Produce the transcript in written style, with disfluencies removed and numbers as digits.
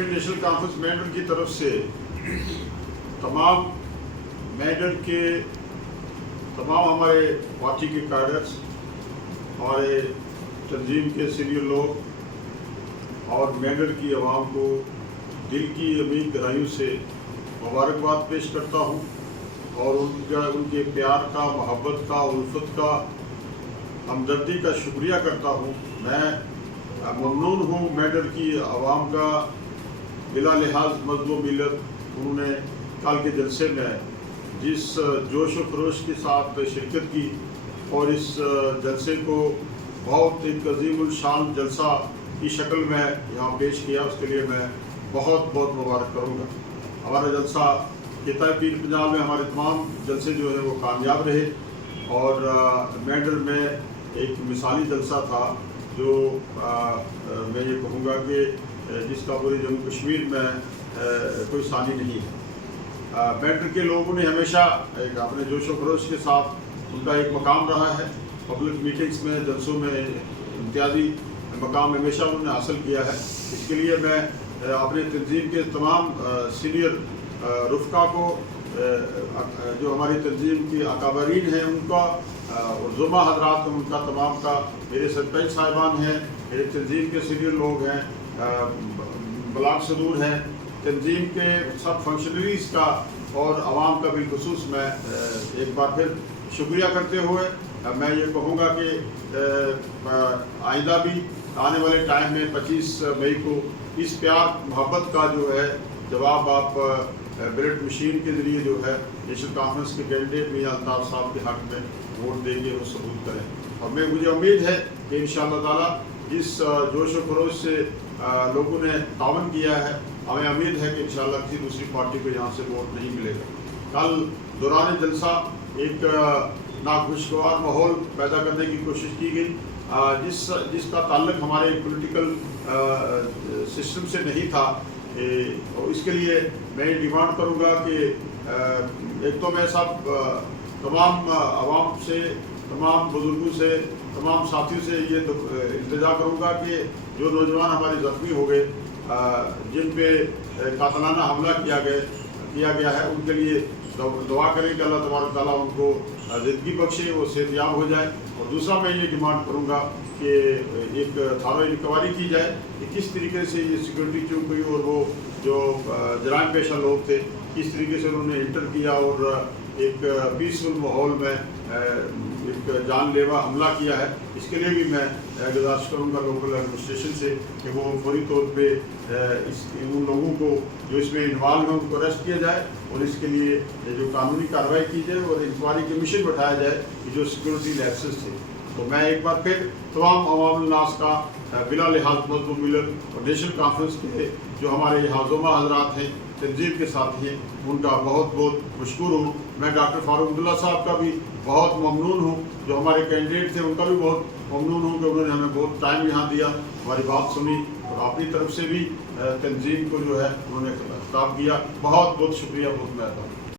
Defence national conference mandate की तरफ से तमाम मैंडेट के तमाम हमारे पार्टी के कैडर्स, हमारे तंजीम के सीनियर लोग और मैंडेट की आवाम को दिल की अमीर गहराइयों से मुबारकबाद पेश करता हूँ और उनके प्यार का, मोहब्बत का, उल्फत का, हमदर्दी का शुक्रिया करता हूँ। मैं ममनून हूँ मैंडेट की आवाम का बिला लिहाज मज़लूम मिलत उन्होंने कल के जलसे में जिस जोश व खरोश के साथ शिरकत की और इस जलसे को बहुत एक अजीमुल शान जलसा की शक्ल में यहाँ पेश किया, उसके लिए मैं बहुत बहुत मुबारक करूँगा। हमारा जलसा किताब पीर पंजाब में हमारे तमाम जलसे जो है वो कामयाब रहे और मैंडेट में एक मिसाली जलसा था जो मैं ये कहूँगा कि जिसका पूरे जम्मू कश्मीर में कोई सानी नहीं है। मैंडेट के लोगों ने हमेशा एक अपने जोश व खरोश के साथ उनका एक मकाम रहा है, पब्लिक मीटिंग्स में, जलसों में इम्तियाजी मकाम हमेशा उन्होंने हासिल किया है। इसके लिए मैं अपने तंजीम के तमाम सीनियर रुफ़का को, जो हमारी तंजीम की अकाबरीन हैं उनका और जुमा हजरात उनका तमाम का, मेरे सरपंच साहिबान हैं, मेरे तंजीम के सीनियर लोग हैं, ब्लॉक सदूर हैं, तंजीम के सब फंक्शनरीज़ का और आवाम का बिलखुसूस मैं एक बार फिर शुक्रिया करते हुए मैं ये कहूँगा कि आइंदा भी आने वाले टाइम में 25 मई को इस प्यार मोहब्बत का जो है जवाब आप बैलेट मशीन के ज़रिए जो है नेशनल कॉन्फ्रेंस के कैंडिडेट मियां अल्ताफ़ साहब के हक़ में वोट देंगे और सबूत करें। और मुझे उम्मीद है कि इंशाअल्लाह ताला जिस जोश व खरोश से लोगों ने तावन किया है, हमें उम्मीद है कि इंशाअल्लाह किसी दूसरी पार्टी को यहाँ से वोट नहीं मिलेगा। कल दौरान जलसा एक नाखुशगवार माहौल पैदा करने की कोशिश की गई, जिसका ताल्लुक हमारे पॉलिटिकल सिस्टम से नहीं था। और इसके लिए मैं डिमांड करूँगा कि एक तो मैं सब तमाम आवाम से, तमाम बुजुर्गों से, तमाम साथियों से ये इल्तिजा करूँगा कि जो नौजवान हमारे ज़ख्मी हो गए, जिन पे कातलाना हमला किया गया है, उनके लिए दुआ करें कि अल्लाह तबारक ताला उनको ज़िंदगी बख्शे, वो सेहतयाब हो जाए। और दूसरा मैं ये डिमांड करूँगा कि एक थारो इंक्वायरी की जाए कि किस तरीके से ये सिक्योरिटी चूक हुई और वो जो जराइम पेशा लोग थे किस तरीके से उन्होंने इंटर किया और एक पीसफुल माहौल में एक जानलेवा हमला किया है। इसके लिए भी मैं गुजारिश करूँगा लोकल एडमिनिस्ट्रेशन से कि वो फौरी तौर पे उन लोगों को जो इसमें इन्वॉल्व हैं उनको अरेस्ट किया जाए और इसके लिए जो कानूनी कार्रवाई की जाए और इंक्वायरी कमीशन बैठाया जाए कि जो सिक्योरिटी लैप्सेस थे। तो मैं एक बार फिर तमाम अवाम नास का बिला लिहाज मज़लूम मिलत और नेशनल कॉन्फ्रेंस के जो हमारे यहाँ जुमा हजरात हैं, तंजीम के साथी हैं, उनका बहुत बहुत मशकूर हूँ। मैं डॉक्टर फारूक अब्दुल्ला साहब का भी बहुत ममनून हूँ, जो हमारे कैंडिडेट थे उनका भी बहुत ममनून हूँ कि उन्होंने हमें बहुत टाइम यहाँ दिया, हमारी बात सुनी और अपनी तरफ से भी तंजीम को जो है उन्होंने खिताब किया। बहुत बहुत शुक्रिया, बहुत मेहरबानी।